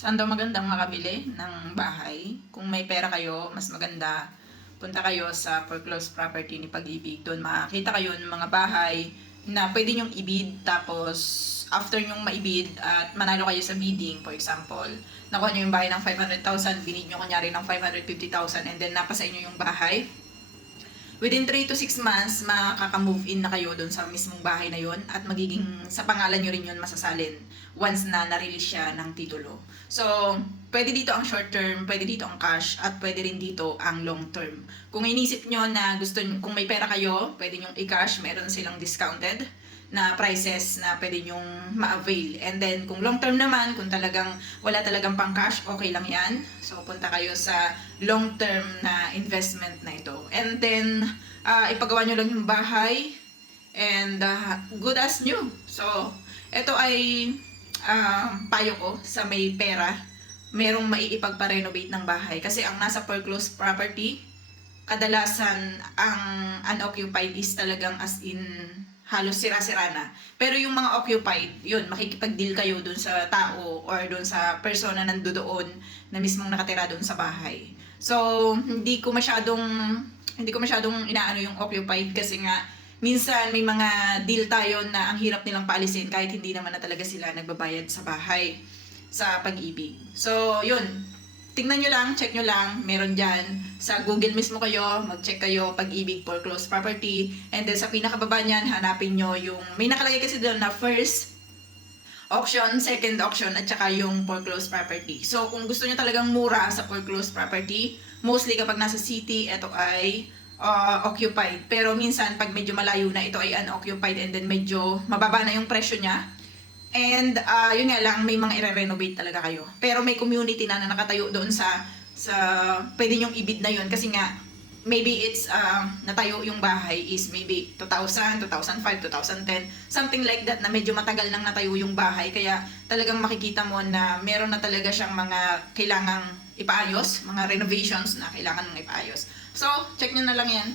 Saan daw magandang makabili ng bahay? Kung may pera kayo, mas maganda punta kayo sa foreclosed property ni Pag-ibig. Doon makakita kayo ng mga bahay na pwede nyong ibid, tapos after nyong maibid at manalo kayo sa bidding, for example, nakuha nyo yung bahay ng 500,000, binid nyo kunyari ng 550,000, and then napasa inyo yung bahay. Within 3 to 6 months, makaka-move in na kayo doon sa mismong bahay na yon at magiging sa pangalan nyo rin yun masasalin once na na-release siya ng titulo. So, pwede dito ang short term, pwede dito ang cash, at pwede rin dito ang long term. Kung inisip nyo na gusto nyo, kung may pera kayo, pwede nyo i-cash, meron silang discounted na prices na pwede nyong ma-avail. And then, kung long term naman, kung talagang wala talagang pang cash, okay lang yan. So, punta kayo sa long term na investment na ito. And then, ipagawa nyo lang yung bahay and good as new. So, ito ay payo ko sa may pera. Merong maiipagpa-renovate ng bahay. Kasi ang nasa foreclosed property, kadalasan ang unoccupied is talagang as in halos sira-sira na. Pero yung mga occupied, yun, makikipag-deal kayo dun sa tao or dun sa persona nandoon na mismong nakatira dun sa bahay. So, hindi ko masyadong inaano yung occupied kasi nga minsan may mga deal tayo na ang hirap nilang paalisin kahit hindi naman na talaga sila nagbabayad sa bahay sa Pag-ibig. So, yun. Tingnan nyo lang, check nyo lang, meron dyan. Sa Google mismo kayo, mag-check kayo Pag-ibig foreclosed property. And then sa pinakababa niyan, hanapin nyo yung, may nakalagay kasi doon na first auction, second auction, at saka yung foreclosed property. So kung gusto nyo talagang mura sa foreclosed property, mostly kapag nasa city, ito ay occupied. Pero minsan, pag medyo malayo na, ito ay unoccupied and then medyo mababa na yung presyo niya. And yun nga lang, may mga i-renovate talaga kayo. Pero may community na nakatayo doon sa pwede nyong ibid na yun. Kasi nga, maybe it's natayo yung bahay is maybe 2000, 2005, 2010. Something like that na medyo matagal nang natayo yung bahay. Kaya talagang makikita mo na meron na talaga siyang mga kailangang ipaayos, mga renovations na kailangan mong ipaayos. So, check nyo na lang yan.